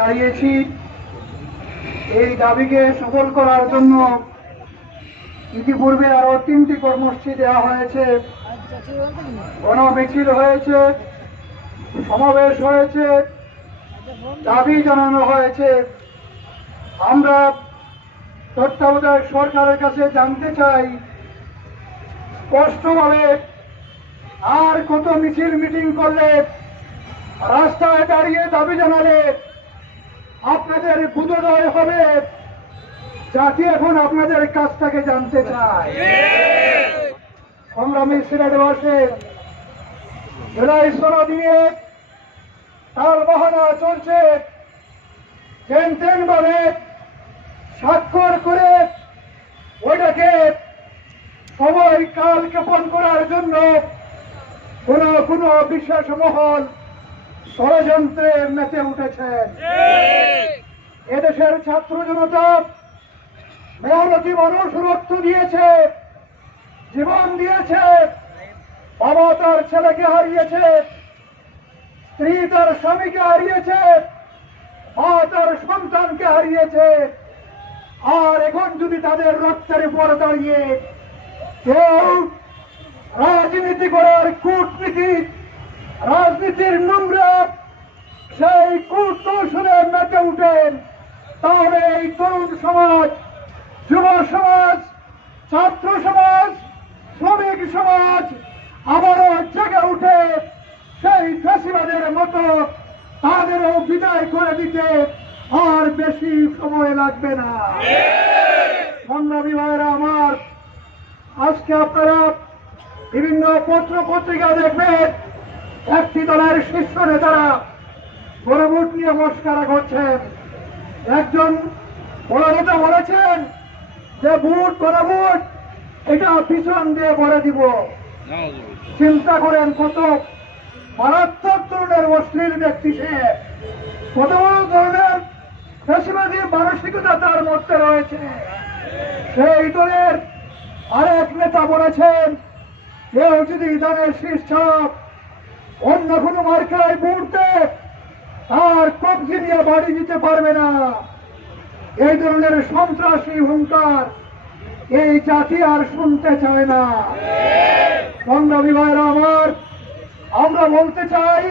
দাঁড়িয়েছি এই দাবিকে সফল করার জন্য। ইতিপূর্বে আরো 3টি কর্মসূচি দেওয়া হয়েছে, গণমিছিল হয়েছে, সমাবেশ হয়েছে, দাবি জানানো হয়েছে। আমরা তত্ত্বাবধায়ক সরকারের কাছে জানতে চাই স্পষ্টভাবে, আর কত মিছিল মিটিং করলে, রাস্তায় দাঁড়িয়ে দাবি জানালে আপনাদের বুদ্ধোদয় হবে? জাতি এখন আপনাদের কাছ থেকে জানতে চায়। সংগ্রামী সিলেটবাসী, জুলাই 16 দিয়ে তাল বাহানা চলছে, ভাবে স্বাক্ষর করে ওইটাকে সময় কাল ক্ষেপণ করার জন্য কোন বিশেষ মহল ষড়যন্ত্রে মেতে উঠেছেন। এদেশের ছাত্র জনতা মেহনতি মানুষ রক্ত দিয়েছে, জীবন দিয়েছে, বাবা তার ছেলেকে হারিয়েছে, স্ত্রী তার স্বামীকে হারিয়েছে, মা তার সন্তানকে হারিয়েছে। আর এখন যদি তাদের রক্তের উপর দাঁড়িয়ে কেউ রাজনীতি করার কূটনীতি, রাজনীতির নোংরা সেই কূটকৌশলে মেতে উঠেন, তাহলে এই তরুণ সমাজ, যুব সমাজ, ছাত্র সমাজ, শ্রমিক সমাজ আবারও জেগে উঠে সেই ফ্যাসিবাদের মতো তাদেরও বিদায় করে দিতে আর বেশি সময় লাগবে না। সংগ্রামী ভাইরা আমার, আজকে আপনারা বিভিন্ন পত্র পত্রিকা দেখবেন, একটি দলের শীর্ষ নেতারা গণভোট নিয়ে মস্করা করছেন। একজন বড় নেতা বলেছেন যে গণভোট এটা পিছন দিয়ে ভরে দিব। চিন্তা করেন কত মারাত্মক ধরনের অশ্লীল ব্যক্তি সে, কত ধরনের ফ্যাসিবাদী মানসিকতা তার মধ্যে রয়েছে। সেই দলের আরেক নেতা বলেছেন, কেউ যদি দলের শীর্ষক অন্য কোনো মার্কায় ভোট দেয় তার কবজি নিয়ে বাড়ি দিতে পারবে না। এই ধরনের সন্ত্রাসী হুঙ্কার এই জাতি আর শুনতে চায় না। সংগ্রামী ভাইরা আমার, আমরা বলতে চাই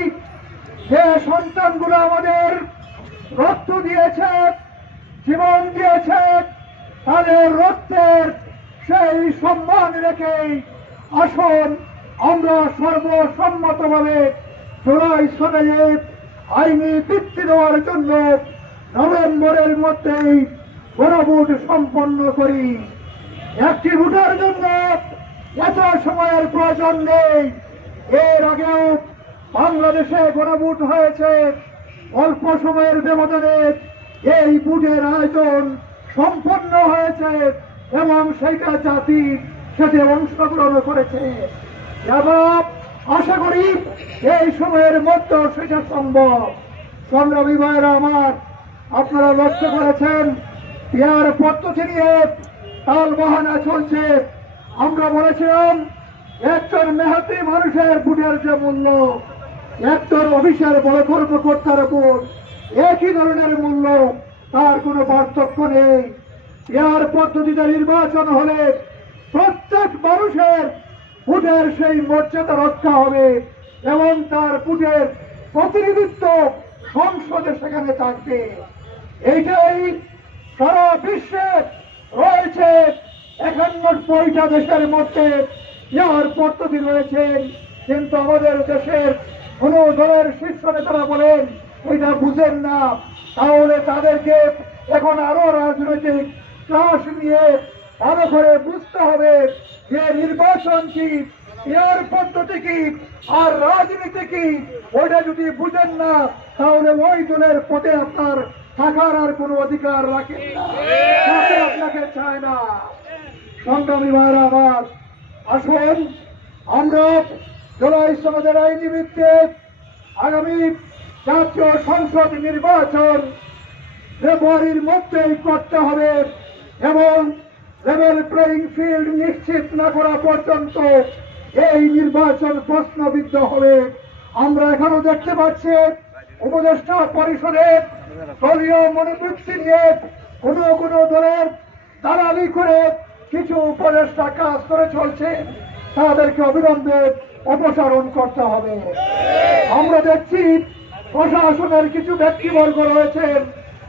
যে সন্তানগুলো আমাদের রক্ত দিয়েছে, জীবন দিয়েছে, তাদের রক্তের সেই সম্মান রেখেই আসুন আমরা সর্বসম্মতভাবে জুলাই 16 আইনি ভিত্তি দেওয়ার জন্য নভেম্বরের মধ্যেই গণভোট সম্পন্ন করি। একটি ভোটের জন্য এত সময়ের প্রয়োজন নেই। এর আগেও বাংলাদেশে গণভোট হয়েছে, অল্প সময়ের ব্যবধানে এই ভোটের আয়োজন সম্পন্ন হয়েছে এবং সেইটা জাতি সেটি অংশগ্রহণ করেছে এবং আশা করি এই সময়ের মধ্যে সেটা সম্ভব। সংগ্রামী ভাইরা আমার, আপনারা লক্ষ্য করেছেন পিয়ার পদ্ধতি নিয়ে তাল বাহানা চলছে। আমরা বলেছিলাম একজন মেহনতি মানুষের ভোটের যে মূল্য, একজন অফিসের বড় কর্মকর্তার উপর একই ধরনের মূল্য, তার কোনো পার্থক্য নেই। পিয়ার পদ্ধতিতে নির্বাচন হলে প্রত্যেক মানুষের ভোটের সেই মর্যাদা রক্ষা হবে এবং তার ভোটের প্রতিনিধিত্ব সংসদে সেখানে থাকবে। এইটাই সারা বিশ্বে রয়েছে 91টা দেশের মধ্যে ইয়ার পদ্ধতি রয়েছে, কিন্তু আমাদের দেশের কোন দলের শীর্ষ নেতারা বলেন এটা বুঝেন না। তাহলে তাদেরকে এখন আরো রাজনৈতিক ক্লাস নিয়ে ভালো করে বুঝতে হবে যে নির্বাচন কি, ইয়ার পদ্ধতি কি, আর রাজনীতি কি। ওইটা যদি বুঝেন না তাহলে ওই দলের পথে আপনার থাকার আর কোনো অধিকার রাখেন না, আপনাকে চায় না। সংগ্রামী ভাইরা আমার, আসুন আমরা জুলাই 16 আইনি ভিত্তিক আগামী জাতীয় সংসদ নির্বাচন ফেব্রুয়ারির মধ্যেই করতে হবে এবং লেভেল প্লেইং ফিল্ড নিশ্চিত না করা পর্যন্ত এই নির্বাচন প্রশ্নবিদ্ধ হবে। আমরা এখনো দেখতে পাচ্ছি উপদেষ্টা পরিষদের দলীয় মনোবৃত্তি নিয়ে কোনো কোনো দলের দালালি করে কিছু উপদেষ্টা কাজ করে চলছে, তাদেরকে অবিলম্বে অপসারণ করতে হবে। আমরা দেখছি প্রশাসনের কিছু ব্যক্তিবর্গ রয়েছেন